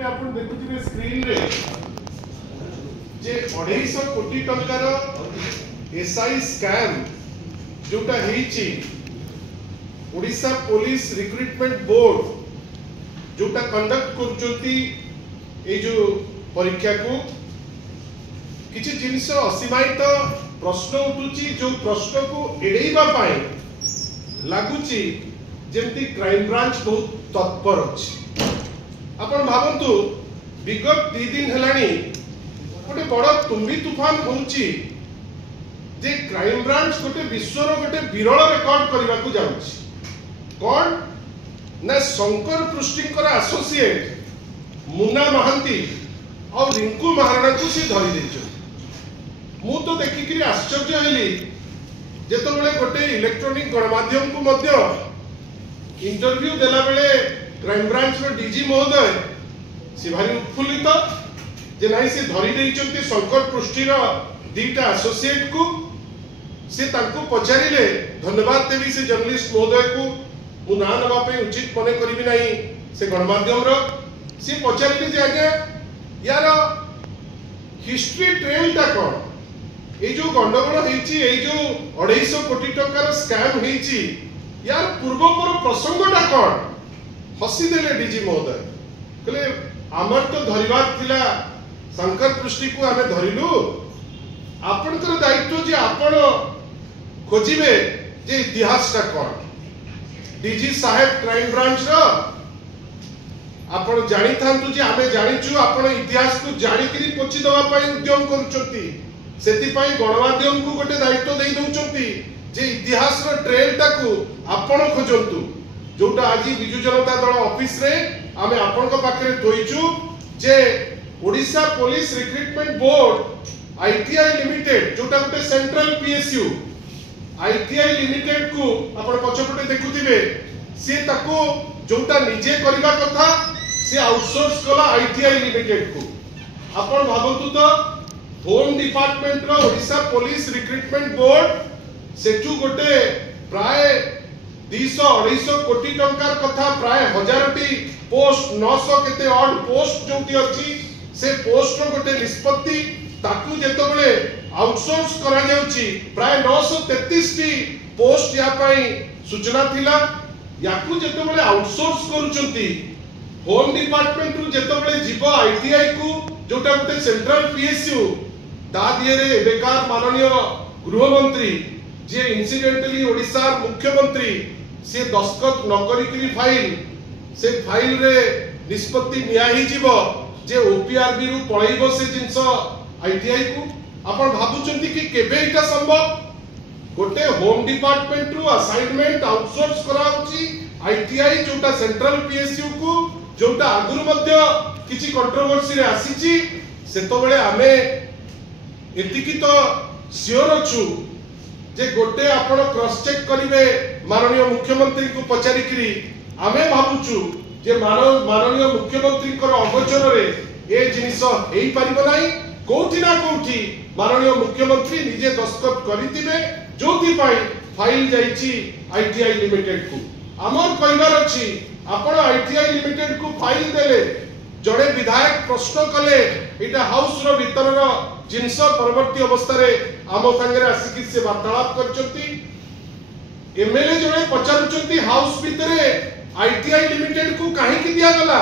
गोटे आपण देखुथिबे स्क्रीन रे जे 250 कोटी टंकार एसआई स्कैम जोटा हेची ओडिशा पुलिस रिक्रुटमेंट बोर्ड जोटा कंडक्ट करचोती ए जो परीक्षा को किछि जिनिस असीमायित प्रश्न उठुची जो प्रश्न को एड़ेइबा पाए लागुची जेमती क्राइम ब्रांच बहुत तत्पर अछि। आपण भावंतु विगत 2 दिन हेलानी गोटे बड़ तुम्बी तूफान होउची जे क्राइम ब्रांच गोटे विश्वर गोटे विरल रेकॉर्ड करबा को जाउची कोन ना शंकर पृष्टिकर एसोसिएट मुन्ना महांती और रिंकू महाराणा को सी धरी देछो। मु तो देखिकरी आश्चर्य हेली जेतो बेले गोटे इलेक्ट्रॉनिक गणमाध्यम को मध्य इंटरव्यू देला बेले क्राइम ब्रांच रो डीजी महोदय से भारी उत्फुल्लित जे नाही से धरी देइचंती शंकर पृष्टिर दीटा एसोसिएट को से तांको पचारिले धन्यवाद देवी से जर्नलिस्ट महोदय को मु ना नबा पे उचित मने करिबि नाही से गणमाध्यम रो से पचारिले जे आगे यार हिस्ट्री ट्रेल ता कोन ए जो गंडगोल हेची ए जो 250 कोटी टंकार स्कैम हेची यार पूर्वपर प्रसंगटा कोन हसी देले डीजी महोदय कहले आमर तो धरिबार थिला शंकर पृष्टि को आमे धरिलु आपनकर दायित्व जे आपण खोजिबे जे इतिहासटा कोन डीजी साहेब क्राइम ब्रांच रो आपण जानि थांतु जे आमे जानिचु आपण इतिहास को जानिकरी पोछि दवा पई उद्यम करूचंती सेति पई गणमाध्यम को गोटे दायित्व देई दउचंती जे इतिहास रो ट्रेलटा को आपण खोजंतु जोटा आज बिजु जनता दल ऑफिस रे आमे आपण को पाखरे थोइचु जे Odisha police recruitment board ITI limited जोटा गोटे सेंट्रल पीएसयू आईटीआई लिमिटेड को आपण पछपटे देखुथिबे से ताको जोटा निजे करबा कथा से आउटसोर्स कला आईटीआई लिमिटेड को आपण भाबंतु तो होम डिपार्टमेंट रो ओडिशा पुलिस रिक्रुटमेंट बोर्ड सेठू गोटे प्राय 200-250 कोटी टंकार कथा प्राय 1000टी पोस्ट 900 केते ऑड पोस्ट जोटी अछि से पोस्ट रो गोटे निष्पत्ति ताकू जेतो बेले आउटसोर्स करा जाउची प्राय 933 टी पोस्ट या पई सूचना थिला याकू जेतो बेले आउटसोर्स करूचंती होम डिपार्टमेंट रु जेतो बेले जीवो आईटीआई को जोटा गोटे सेंट्रल पीएसयू ता दिए रे बेकार माननीय गृह मंत्री जे इंसिडेंटली ओडिसा मुख्यमंत्री से दस्खत न करी फाइल से फाइल रे निष्पत्ति निया ही जीवो जे ओपीआरबी रु पळैबो से जिंस आईटीआई को आपण भाबुचंती कि केबे इटा संभव गोटे होम डिपार्टमेंट रु असाइनमेंट आउटसोर्स कराउची आईटीआई जोटा सेंट्रल पीएसयू को जोटा आगुर मध्य किछि कंट्रोवर्सी रे आसीची सेतो बेले आमे एतिकी तो सियोर अछु जे गोटे आपण क्रॉस चेक करिवे माननीय मुख्यमंत्री को पचारिकरी आमे भाबुचु जे माननीय मुख्यमंत्री को अगोचर रे ए जिनिस हेई परिबो नाही कोठी ना कोठी माननीय मुख्यमंत्री निजे दस्तखत करितिबे जोथि पाई फाइल जाईची आईटीआई लिमिटेड को हमर कहनार अछि आपण आईटीआई लिमिटेड को फाइल देले जड़े विधायक प्रश्न कले एटा हाउस रो भीतर रो जिनस परवर्ती अवस्था रे आम संगे आसिक से वार्तालाप करचंती एमएलए जड़े पचारुचंती हाउस भीतर आईटीआई लिमिटेड को काहे कि दिया गला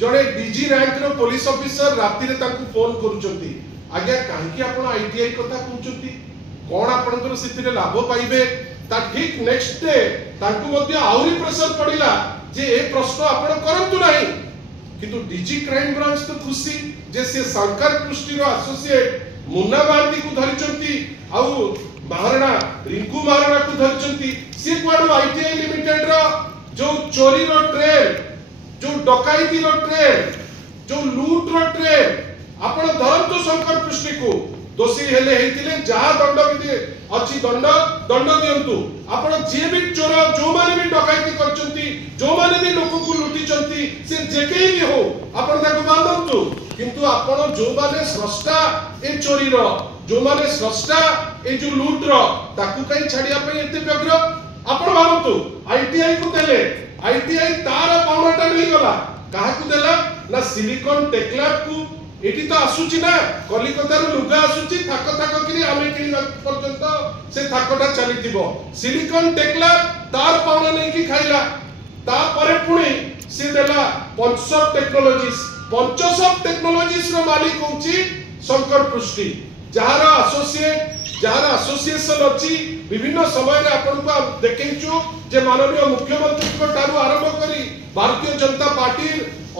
जड़े डीजी रैंक रो पुलिस ऑफिसर राति रे ताकू फोन करूचंती आज्ञा काहे कि आपण आईटीआई कथा कहउचंती कोन आपनकर सिथिरे लाभ पाइबे ता ठीक नेक्स्ट डे ताकू मध्य आउरी प्रेशर पडिला जे ए प्रश्न आपण करंतु नाही किंतु डीजी क्राइम ब्रांच तो खुशी जे से शंकर पृष्टि रो एसोसिएट मुन्ना महांती को धरिचंती आउ महाराणा रिंकू महाराणा को धरिचंती से क्वाडो आईटीआई लिमिटेड रो जो चोरी रो ट्रेल जो डकैती रो ट्रेल जो लूट रो ट्रेल आपण धरंतु शंकर पृष्टि को दोषी हेले हेतिले जा दंड विधि अछि दंड दियंतु आपण जे भी चोर जो माने भी डकैती करचंती जो माने भी लोक को लुटिचंती से जेके भी हो आपण ताको बांधंतु किंतु आपण जो माने स्रष्टा ए चोरी रो जो माने स्रष्टा ए जो लूट रो ताकू कई छाडिया पे एते व्यग्र आपण भाबंतु आईटीआई को देले आईटीआई तार पावनाटा नहीं गला काहा को देला ना सिलिकॉन टेक्लैब को एटी तो आसुची ना कलिकता रो लुगा आसुची थाक थाक करी आमे किनी पर्यंत से थाकटा चलीथिबो सिलिकॉन टेक्लैब तार पावना नै कि खाइला ता परे पुणी से देला पंचसप टेक्नोलॉजीज रो मालिक होची शंकर पृष्टि जहार एसोसिएशन अछि विभिन्न समय रे आपन को देखैछु जे माननीय मुख्यमंत्री को तारु आरंभ करी भारतीय जनता पार्टी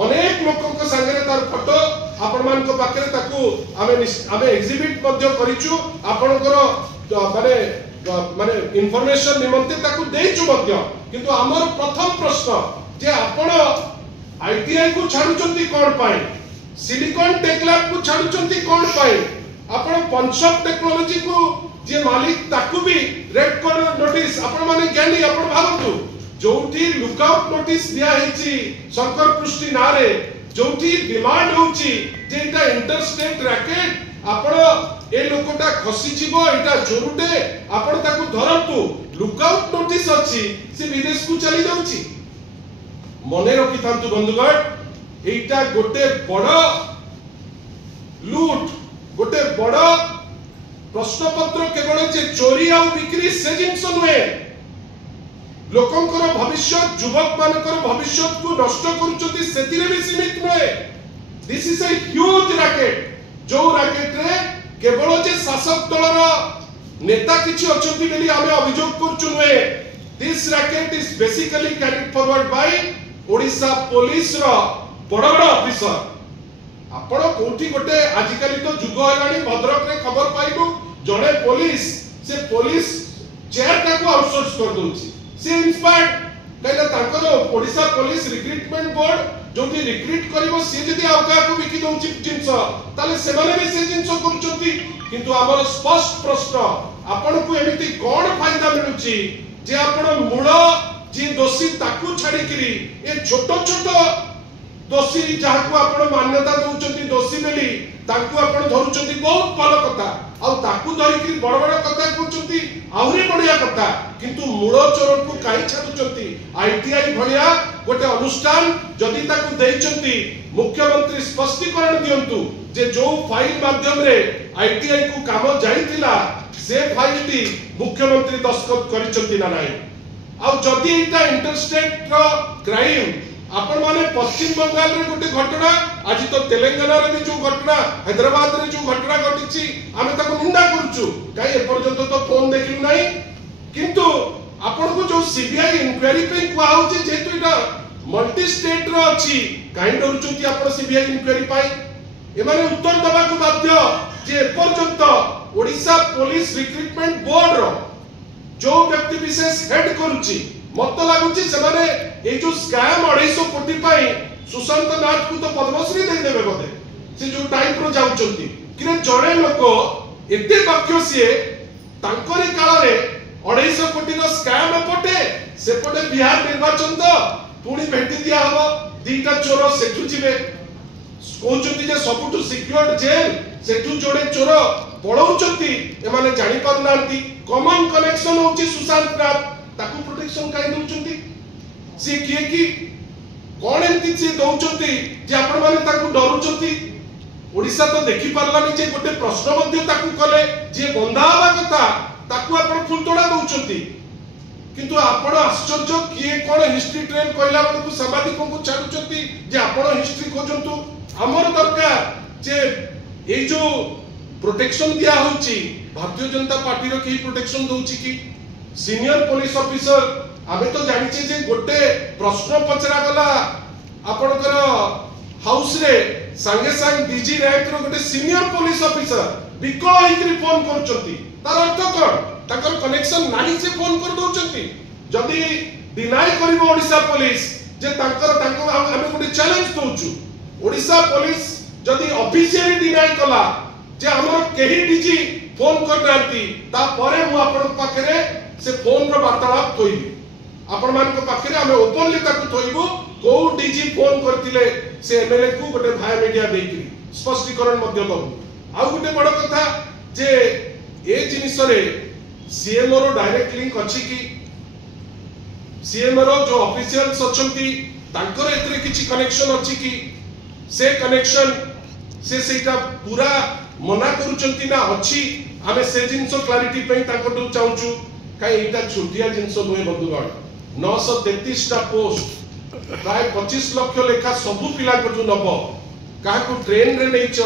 अनेक लोकों को संगे तार फोटो आपण मान को पाखरे ताकू आमे एग्जिबिट मध्ये करिछु आपनकर माने इंफॉर्मेशन निमंते ताकू देइछु मध्ये किंतु हमर प्रथम प्रश्न जे आपण आईटीआई को छाडुचंती कोन पाई सिलिकॉन टेक्लैब को छाडुचंती कोन पाई आपण पंचसप टेक्नोलॉजी को जे मालिक ताकू भी रेड कॉर्नर नोटिस आपण माने ज्ञानी आपण भाबतु जोठी लुकआउट नोटिस दिया हेची शंकर पृष्टि नारे जोठी डिमांड होची जे एटा इंटरस्टेट रैकेट आपण ए लोकटा खसी जीवो एटा जोरुटे आपण ताकू धरतु लुकआउट नोटिस अछि से विदेश को चली जाउची मने रखि थांतु बंधुगण एटा गोटे बड़ लूट गोटे बड़ प्रश्नपत्र केवल जे चोरी आ बिक्री से जिंस नुहे लोकंकर भविष्य युवक मानकर भविष्य को नष्ट करूचंती सेतिरे भी सीमित नुहे this is a huge racket जो रैकेट रे केवल जे शासक दलर नेता किछि अछंती बेली आमे अभियोग करछु नुहे this racket is basically carried forward by Odisha police रो बड़ बड़ ऑफिसर आपण कोठी गोटे आजिकली तो जुग हलानी भद्रक रे खबर पाइबो जणे पुलिस से पुलिस चेयर का को आउटसोर्स कर दोची से इंस्पायर्ड कहला तांकर ओडिशा पुलिस रिक्रूटमेंट बोर्ड जोटी रिक्रूट करिवो से जदी आउका को बिकी दोची जिंस ताले से माने भी से जिंस करूचंती किंतु हमर स्पष्ट प्रश्न आपण को एमिति कोन फायदा मिलुची जे आपण मूल जे दोषी ताकू छाड़ी करी ए छोटो छोटो दोषी जाहाकू आपण मान्यता दउचंती दोषी बेली ताकू आपण धरुचंती बहुत भल कथा आ ताकू धरि करी बड़ बड़ कथा कहउचंती आहुरी बढ़िया कथा किंतु मूल चोर को काई छाडुचंती आईटीआई भलिया गोटे अनुष्ठान जदी ताकू देइचंती मुख्यमंत्री स्पष्टीकरण दियंतु जे जो फाइल माध्यम रे आईटीआई को काम जाईतिला से फाइल टी मुख्यमंत्री दस्तखत करिचंती ना नाही आ जदी एटा इंटरस्टेट रो क्राइम आपण माने पश्चिम बंगाल रे गोटे घटना आज तो तेलंगाना रे भी जो घटना हैदराबाद रे जो घटना घटिछि आमे ताको निंदा करछु काई ए पर्यंत तो फोन देखिलु नाही किंतु आपण को जो सीबीआई इंक्वायरी पे कुआ होछि जेतु एटा मल्टी स्टेट रो अछि काई डरुछु कि आपण सीबीआई इंक्वायरी पाई ए माने उत्तर दबा को बाध्य जे ए पर्यंत ओडिशा पुलिस रिक्रूटमेंट बोर्ड रो जो व्यक्ति विशेष हेड करूची मत लागुची से माने ए जो स्कैम 250 कोटी पाई सुशांत नाथ को तो पद्मश्री दे देबे बोधे से जो टाइप रो जाउचंती कि जणे लोक एते दक्ष से तांकरी काल रे 250 कोटी रो स्कैम पटे से पटे बिहार निर्वाचन तो पुणी भेटी दिया हबो दीटा चोर सेठु जिवे कहउचंती जे सबुटु सिक्योर्ड जेल सेठु जोड़े चोर पळौचंती ए माने जानि पारनांती कॉमन कनेक्शन होची सुशांत नाथ ताकू प्रोटेक्शन काई दउचंती से किए की कोन एंती से दउचंती जे आपण माने ताकू डरुचंती ओडिसा तो देखि पारलानी जे गोटे प्रश्न मध्ये ताकू कले जे बंधा हवा कथा ताकू आपण फुलतोड़ा दउचंती किंतु आपण आश्चर्य किए कोन हिस्ट्री ट्रेन कहला को सामाजिकों को छाडुचंती जे आपण हिस्ट्री खोजंतु हमर दरकार जे ए जो प्रोटेक्शन दिया होची भारतीय जनता पार्टी रो की प्रोटेक्शन दउची की सीनियर पुलिस ऑफिसर आमे तो जानिचे जे गोटे प्रश्न पचरा गला आपनकर हाउस रे संगे संग डीजी रैंक रो गोटे सीनियर पुलिस ऑफिसर बिकल हिकरी फोन करचंती तार अर्थ कोन ताकर कनेक्शन नाही से फोन कर दउचंती जदी डिनाई करिवो ओडिशा पुलिस जे तांकर आमे गोटे चैलेंज दउचु ओडिशा पुलिस जदी ऑफिशियली डिनाई कला जे हमर केही डीजी फोन कर नांती ता परे मु आपन पाखरे से फोन रो वार्तालाप थोइबी आपण मान को पाखरे हमें ओपनली ताकू थोइबो को डीजी फोन करतिले से एमएलए को गोटे भाई मीडिया देकरी स्पष्टीकरण मध्य दबु आ गोटे बड़ कथा जे ए जिनिस रे सीएमओ रो डायरेक्ट लिंक अछि कि सीएमओ रो जो ऑफिशियल्स अछंती तांकर एतरे किछि कनेक्शन अछि कि से कनेक्शन से सेटा पूरा मना करूचंती ना अछि आमे से जिंसो क्लैरिटी पे ताकटू चाहूचु काई एटा छोटिया जिंसो नुहे बंधुगण 933 टा पोस्ट प्राय 25 लाख लेखा सबु पिला कटू नब काहाकू ट्रेन रे नैच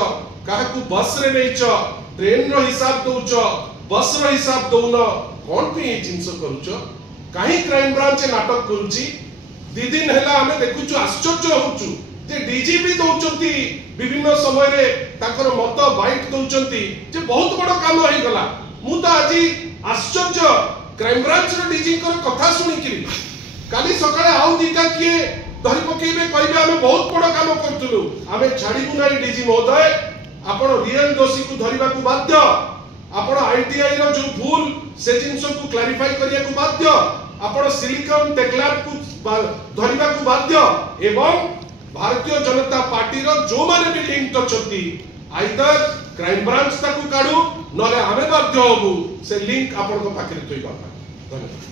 काहाकू बस रे नैच ट्रेन रो हिसाब दउच बस रो हिसाब दउन कोन पे ए जिंसो करूच काहे क्राइम ब्रांच नाटक करूची दी दिन हैला हमें देखुचु आश्चर्य होचु जे डीजीपी दउचंती विभिन्न समय रे ताकर मत बाइट दउचंती जे बहुत बड़ काम होई गला मु तो आजी आश्चर्य क्राइम ब्रांच रो डीजी कर कथा सुनी कि काली सकाळे आउ दिका किए धरि पकेबे कहबे हमें बहुत बड़ काम करतलु हमें छाडी गुनारी डीजी महोदय आपण रियल दोषी को धरिबा को बाध्य आपण आईटीआई रो जो भूल से जिंसो को क्लैरिफाई करिया को बाध्य आपण सिलिकॉन टेक्लैब को धरिबा को बाध्य एवं भारतीय जनता पार्टी रो जो माने भी लिंक अछंती आइदर क्राइम ब्रांच ताकू काढू नले हमें बाध्य होबू से लिंक आपण को पाखरे तोइबा धन्यवाद।